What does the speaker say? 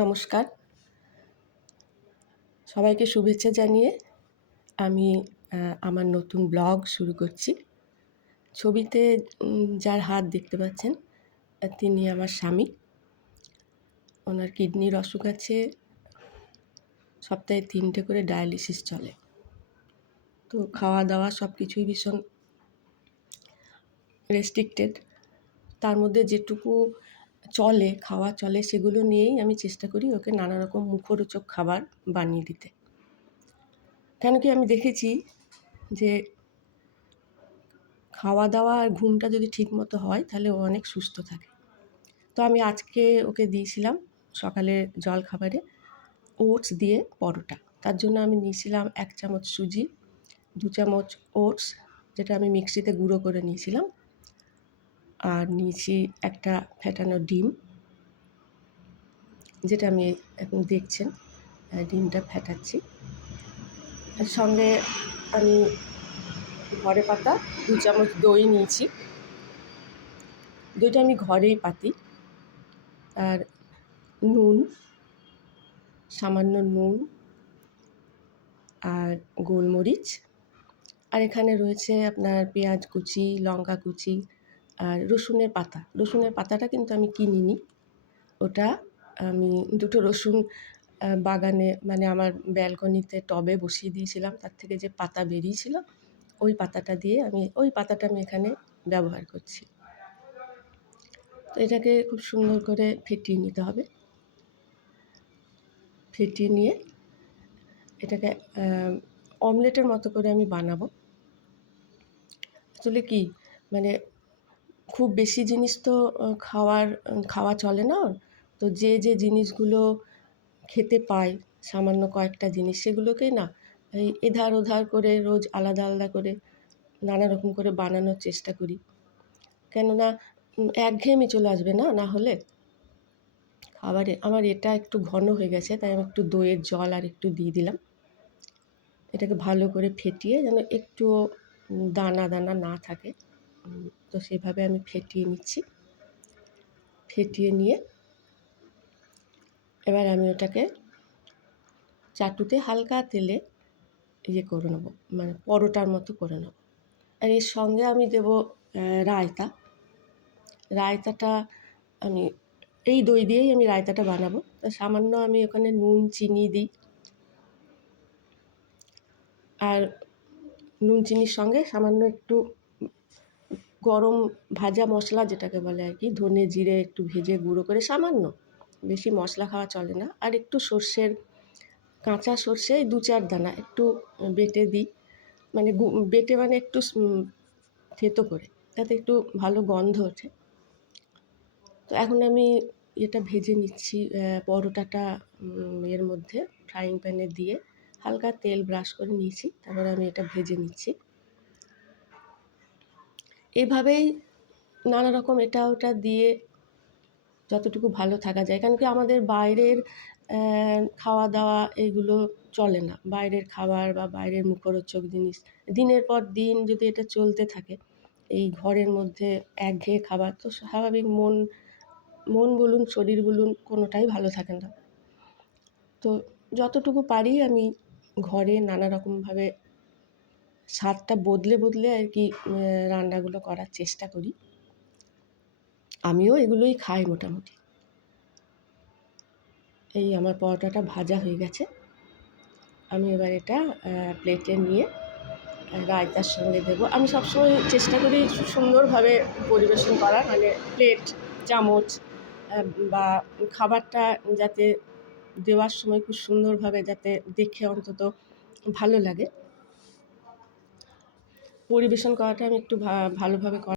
নমস্কার। সবাইকে শুভেচ্ছা জানিয়ে আমি আমার নতুন ব্লগ শুরু করছি। ছবিতে যার হাত দেখতে পাচ্ছেন তিনি আমার স্বামী। ওনার কিডনির অসুখ আছে। সপ্তাহে তিনটে করে ডায়ালিসিস চলে। তো খাওয়া দাওয়া সব কিছুই ভীষণ রেস্ট্রিক্টেড তার মধ্যে যেটুকু চলে, খাওয়া চলে, সেগুলো নিয়েই আমি চেষ্টা করি ওকে নানা রকম মুখরোচক খাবার বানিয়ে দিতে। কেন কি আমি দেখেছি যে খাওয়া দাওয়া আর ঘুমটা যদি ঠিক মতো হয়, তাহলে ও অনেক সুস্থ থাকে। তো আমি আজকে ওকে দিয়েছিলাম সকালে জল খাবারে ওটস দিয়ে পরোটা। তার জন্য আমি নিয়েছিলাম এক চামচ সুজি, দু চামচ ওটস, যেটা আমি মিক্সিতে গুঁড়ো করে নিয়েছিলাম। আর নিয়েছি একটা ফেটানো ডিম। যেটা আমি এখন দেখছেন ডিমটা ফেটাচ্ছি। এর সঙ্গে আমি ঘরে পাতা, দু চামচ দই নিয়েছি। দইটা আমি ঘরেই পাতি। আর নুন, সামান্য নুন আর গোলমরিচ। আর এখানে রয়েছে আপনার পেঁয়াজ কুচি, লঙ্কা কুচি আর রসুনের পাতা। রসুনের পাতাটা কিন্তু আমি কিনিনি। ওটা আমি দুটো রসুন বাগানে মানে আমার ব্যালকনিতে টবে বসিয়ে দিয়েছিলাম। তার থেকে যে পাতা বেরিয়েছিল, ওই পাতাটা দিয়ে আমি, ওই পাতাটা আমি এখানে ব্যবহার করছি। তো এটাকে খুব সুন্দর করে ফেটিয়ে নিতে হবে। ফেটিয়ে নিয়ে এটাকে অমলেটের মতো করে আমি বানাবো। আসলে কি? মানে খুব বেশি জিনিস তো খাওয়ার খাওয়া চলে না তো যে যে জিনিসগুলো খেতে পায়, সামান্য কয়েকটা জিনিস, সেগুলোকেই না, এই এধার ওধার করে রোজ আলাদা আলাদা করে, নানা রকম করে বানানোর চেষ্টা করি। কেননা একঘেয়েমি চলে আসবে না না হলে খাবারে আমার এটা একটু ঘন হয়ে গেছে, তাই আমি একটু দইয়ের জল আর একটু দিয়ে দিলাম। এটাকে ভালো করে ফেটিয়ে যেন একটু দানা দানা না থাকে। তো সেভাবে আমি ফেটিয়ে নিচ্ছি। ফেটিয়ে নিয়ে এবার আমি ওটাকে চাটুতে হালকা তেলে ইয়ে করে নেব মানে পরোটার মতো করে নেব। আর এর সঙ্গে আমি দেব রায়তা। রায়তাটা আমি, এই দই দিয়েই আমি রায়তাটা বানাবো। সামান্য আমি ওখানে নুন, চিনি দিই। আর নুন, চিনির সঙ্গে সামান্য একটু গরম ভাজা মশলা যেটাকে বলে আর কি, ধনে জিরে একটু ভেজে গুঁড়ো করে, সামান্য বেশি মশলা খাওয়া চলে না। আর একটু সর্ষের কাঁচা সর্ষে দু চার দানা একটু বেটে দিই। মানে বেটে মানে একটু থেতো করে, তাতে একটু ভালো গন্ধ ওঠে। তো এখন আমি এটা ভেজে নিচ্ছি পরোটাটা এর মধ্যে ফ্রাইং প্যানে দিয়ে হালকা তেল ব্রাশ করে নিয়েছি, তারপরে আমি এটা ভেজে নিচ্ছি। এইভাবেই নানা রকম এটা ওটা দিয়ে যতটুকু ভালো থাকা যায়। কারণ কি আমাদের বাইরের খাওয়া দাওয়া এগুলো চলে না। বাইরের খাবার বা বাইরের মুখরোচক জিনিস, দিনের পর দিন যদি এটা চলতে থাকে, এই ঘরের মধ্যে একঘেয়ে খাবার, তো স্বাভাবিক মন মন বলুন, শরীর বলুন, কোনোটাই ভালো থাকে না। তো যতটুকু পারি আমি ঘরে নানা রকমভাবে স্বাদটা বদলে বদলে আর কি রান্নাগুলো করার চেষ্টা করি। আমিও এগুলোই খাই মোটামুটি। এই আমার পরোটাটা ভাজা হয়ে গেছে। আমি এবার এটা প্লেটে নিয়ে রায়তার সঙ্গে দেবো। আমি সবসময় চেষ্টা করি সুন্দরভাবে পরিবেশন করার মানে প্লেট চামচ বা খাবারটা যাতে দেওয়ার সময় খুব সুন্দরভাবে যাতে দেখে অন্তত ভালো লাগে। পরিবেশন করাটা আমি একটু ভা- ভালোভাবে করার